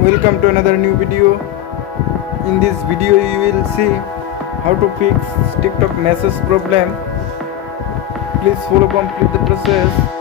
Welcome to another new video. In this video you will see how to fix TikTok message problem. Please follow complete the process.